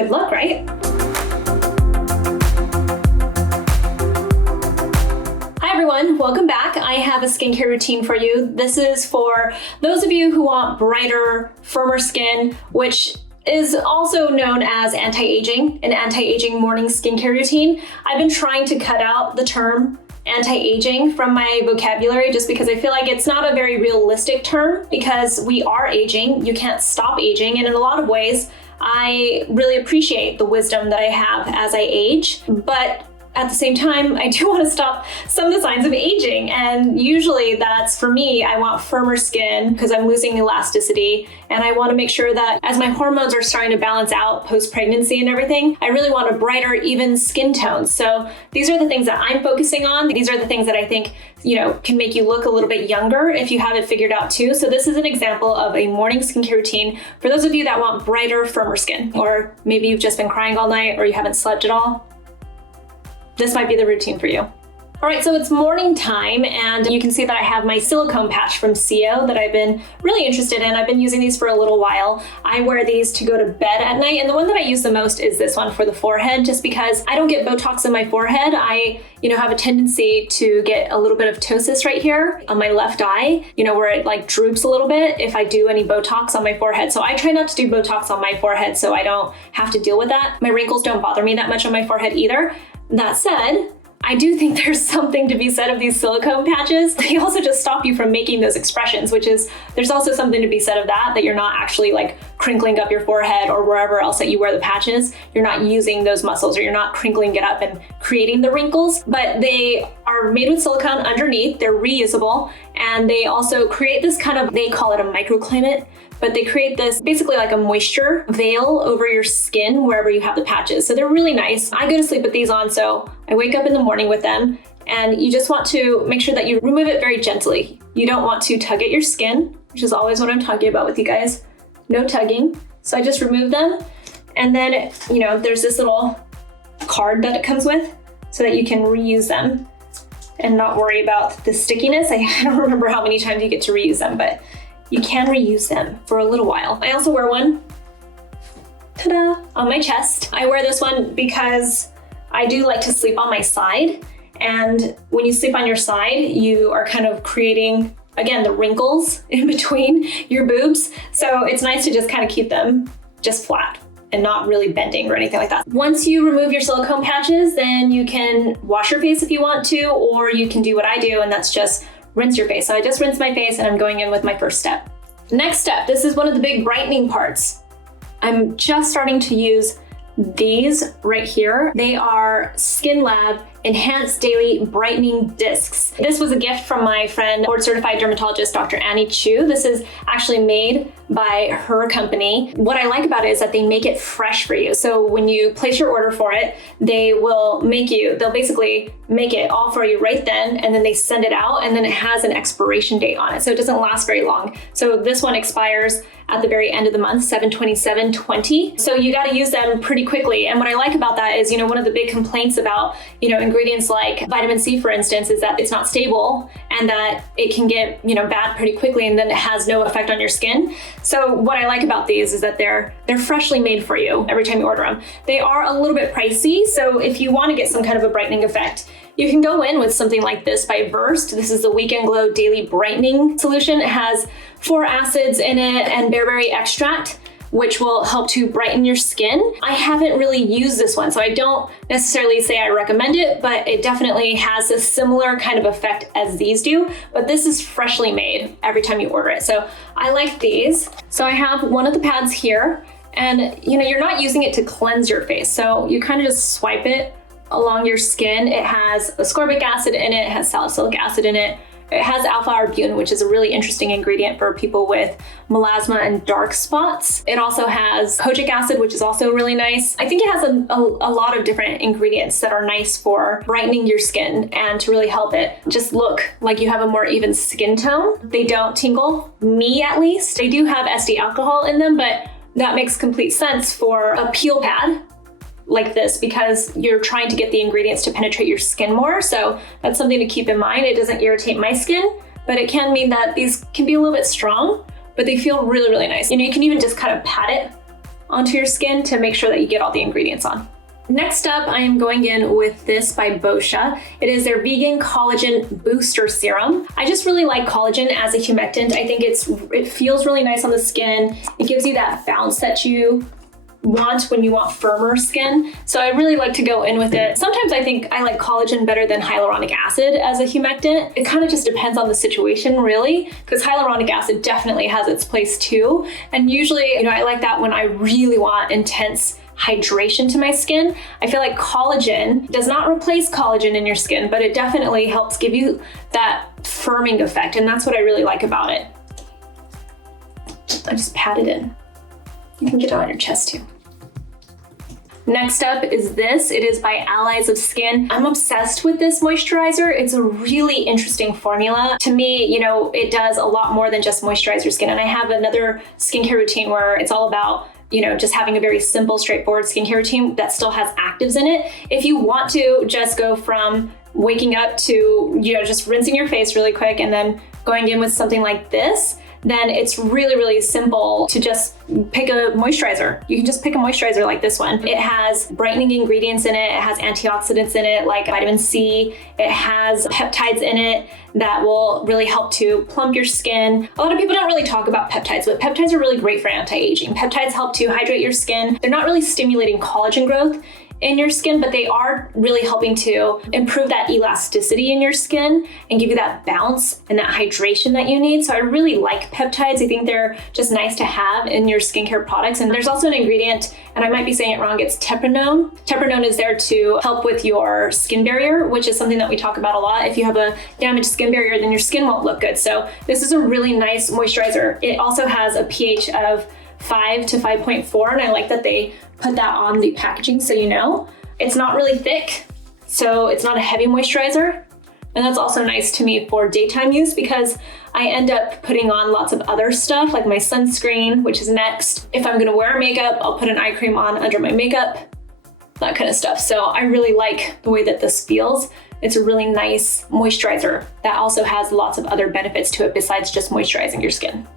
Good luck, right? Hi everyone, welcome back. I have a skincare routine for you. This is for those of you who want brighter, firmer skin, which is also known as anti-aging, an anti-aging morning skincare routine. I've been trying to cut out the term anti-aging from my vocabulary just because I feel like it's not a very realistic term because we are aging. You can't stop aging, and in a lot of ways, I really appreciate the wisdom that I have as I age, but at the same time, I do want to stop some of the signs of aging. And usually that's, for me, I want firmer skin because I'm losing elasticity. And I want to make sure that as my hormones are starting to balance out post-pregnancy and everything, I really want a brighter, even skin tone. So these are the things that I'm focusing on. These are the things that I think, can make you look a little bit younger if you have it figured out too. So this is an example of a morning skincare routine for those of you that want brighter, firmer skin, or maybe you've just been crying all night or you haven't slept at all. This might be the routine for you. All right, so it's morning time, and you can see that I have my silicone patch from SiO that I've been really interested in. I've been using these for a little while. I wear these to go to bed at night, and the one that I use the most is this one for the forehead, just because I don't get Botox in my forehead. I, have a tendency to get a little bit of ptosis right here on my left eye, where it like droops a little bit if I do any Botox on my forehead. So I try not to do Botox on my forehead so I don't have to deal with that. My wrinkles don't bother me that much on my forehead either. That said, I do think there's something to be said of these silicone patches. They also just stop you from making those expressions, there's also something to be said of that you're not actually like crinkling up your forehead or wherever else that you wear the patches. You're not using those muscles, or you're not crinkling it up and creating the wrinkles, but they are made with silicone underneath. They're reusable, and they also create this kind of, they call it a microclimate, but they create this basically like a moisture veil over your skin wherever you have the patches. So they're really nice. I go to sleep with these on, so I wake up in the morning with them, and you just want to make sure that you remove it very gently. You don't want to tug at your skin, which is always what I'm talking about with you guys. No tugging. So I just remove them, and then, there's this little card that it comes with so that you can reuse them and not worry about the stickiness. I don't remember how many times you get to reuse them, but you can reuse them for a little while. I also wear one, ta-da, on my chest. I wear this one because I do like to sleep on my side. And when you sleep on your side, you are kind of creating, again, the wrinkles in between your boobs. So it's nice to just kind of keep them just flat and not really bending or anything like that. Once you remove your silicone patches, then you can wash your face if you want to, or you can do what I do, and that's just rinse your face. So I just rinse my face, and I'm going in with my first step. Next step, this is one of the big brightening parts. I'm just starting to use these right here. They are Skinlab Enhanced Daily Brightening Discs. This was a gift from my friend, board certified dermatologist, Dr. Chiu. This is actually made by her company. What I like about it is that they make it fresh for you. So when you place your order for it, they'll basically make it all for you right then, and then they send it out, and then it has an expiration date on it. So it doesn't last very long. So this one expires at the very end of the month, 7/27/20. So you got to use them pretty quickly. And what I like about that is, one of the big complaints about, ingredients like vitamin C, for instance, is that it's not stable and that it can get, bad pretty quickly, and then it has no effect on your skin. So what I like about these is that they're freshly made for you every time you order them. They are a little bit pricey. So if you want to get some kind of a brightening effect, you can go in with something like this by Versed. This is the Weekend Glow Daily Brightening Solution. It has 4 acids in it and bearberry extract, which will help to brighten your skin. I haven't really used this one, so I don't necessarily say I recommend it, but it definitely has a similar kind of effect as these do, but this is freshly made every time you order it. So I like these. So I have one of the pads here, and you're not using it to cleanse your face. So you kind of just swipe it along your skin. It has ascorbic acid in it, it has salicylic acid in it. It has alpha-arbutin, which is a really interesting ingredient for people with melasma and dark spots. It also has kojic acid, which is also really nice. I think it has a lot of different ingredients that are nice for brightening your skin and to really help it just look like you have a more even skin tone. They don't tingle, me at least. They do have SD alcohol in them, but that makes complete sense for a peel pad like this because you're trying to get the ingredients to penetrate your skin more. So that's something to keep in mind. It doesn't irritate my skin, but it can mean that these can be a little bit strong, but they feel really, really nice. You can even just kind of pat it onto your skin to make sure that you get all the ingredients on. Next up, I am going in with this by Boscia. It is their vegan collagen booster serum. I just really like collagen as a humectant. I think it feels really nice on the skin. It gives you that bounce that you want when you want firmer skin. So I really like to go in with it. Sometimes I think I like collagen better than hyaluronic acid as a humectant. It kind of just depends on the situation, really, because hyaluronic acid definitely has its place too. And usually, I like that when I really want intense hydration to my skin. I feel like collagen does not replace collagen in your skin, but it definitely helps give you that firming effect, and that's what I really like about it. I just pat it in. You can get it on your chest too. Next up is this. It is by Allies of Skin. I'm obsessed with this moisturizer. It's a really interesting formula. To me, it does a lot more than just moisturize your skin. And I have another skincare routine where it's all about just having a very simple, straightforward skincare routine that still has actives in it. If you want to just go from waking up to, just rinsing your face really quick and then going in with something like this, then it's really, really simple to just pick a moisturizer. You can just pick a moisturizer like this one. It has brightening ingredients in it. It has antioxidants in it, like vitamin C. It has peptides in it that will really help to plump your skin. A lot of people don't really talk about peptides, but peptides are really great for anti-aging. Peptides help to hydrate your skin. They're not really stimulating collagen growth in your skin, but they are really helping to improve that elasticity in your skin and give you that bounce and that hydration that you need. So I really like peptides. I think they're just nice to have in your skincare products. And there's also an ingredient, and I might be saying it wrong, it's teprinone. Teprinone is there to help with your skin barrier, which is something that we talk about a lot. If you have a damaged skin barrier, then your skin won't look good. So this is a really nice moisturizer. It also has a pH of 5 to 5.4, and I like that they put that on the packaging so you know. It's not really thick, so it's not a heavy moisturizer. And that's also nice to me for daytime use because I end up putting on lots of other stuff like my sunscreen, which is next. If I'm gonna wear makeup, I'll put an eye cream on under my makeup, that kind of stuff. So I really like the way that this feels. It's a really nice moisturizer that also has lots of other benefits to it besides just moisturizing your skin.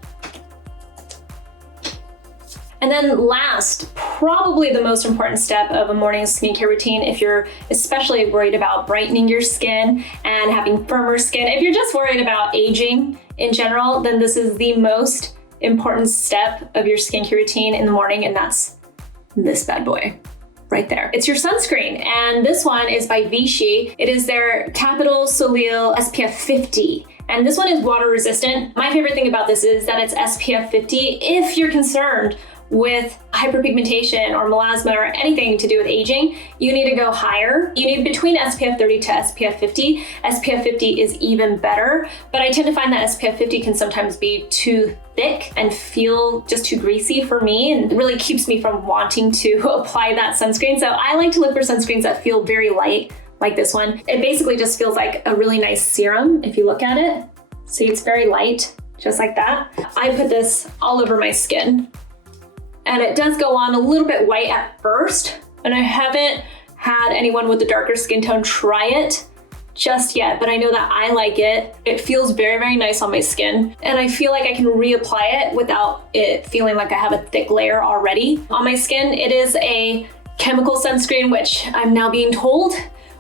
And then last, probably the most important step of a morning skincare routine, if you're especially worried about brightening your skin and having firmer skin, if you're just worried about aging in general, then this is the most important step of your skincare routine in the morning, and that's this bad boy right there. It's your sunscreen, and this one is by Vichy. It is their Capital Soleil SPF 50. And this one is water resistant. My favorite thing about this is that it's SPF 50 if you're concerned with hyperpigmentation or melasma or anything to do with aging. You need to go higher. You need between SPF 30 to SPF 50. SPF 50 is even better, but I tend to find that SPF 50 can sometimes be too thick and feel just too greasy for me, and really keeps me from wanting to apply that sunscreen. So I like to look for sunscreens that feel very light, like this one. It basically just feels like a really nice serum if you look at it. See, it's very light, just like that. I put this all over my skin, and it does go on a little bit white at first, and I haven't had anyone with a darker skin tone try it just yet, but I know that I like it. It feels very, very nice on my skin, and I feel like I can reapply it without it feeling like I have a thick layer already on my skin. It is a chemical sunscreen, which I'm now being told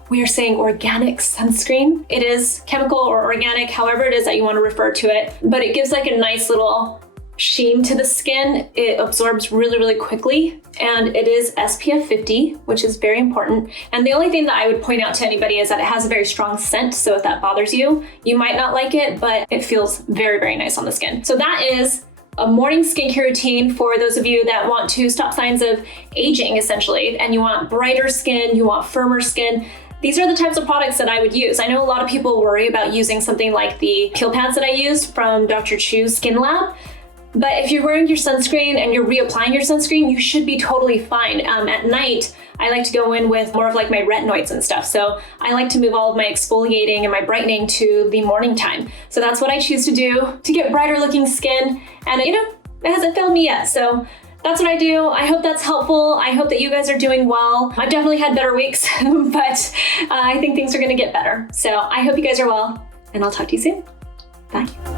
we are saying organic sunscreen. It is chemical or organic, however it is that you want to refer to it, but it gives like a nice little sheen to the skin. It absorbs really, really quickly, and it is SPF 50, which is very important. And the only thing that I would point out to anybody is that it has a very strong scent, so if that bothers you, you might not like it, but it feels very, very nice on the skin. So that is a morning skincare routine for those of you that want to stop signs of aging, essentially, and you want brighter skin, you want firmer skin. These are the types of products that I would use. I know a lot of people worry about using something like the peel pads that I used from Dr. Chiu's Skinlab. But if you're wearing your sunscreen and you're reapplying your sunscreen, you should be totally fine. At night, I like to go in with more of like my retinoids and stuff. So I like to move all of my exfoliating and my brightening to the morning time. So that's what I choose to do to get brighter looking skin. And it hasn't failed me yet. So that's what I do. I hope that's helpful. I hope that you guys are doing well. I've definitely had better weeks, but I think things are gonna get better. So I hope you guys are well, and I'll talk to you soon. Bye.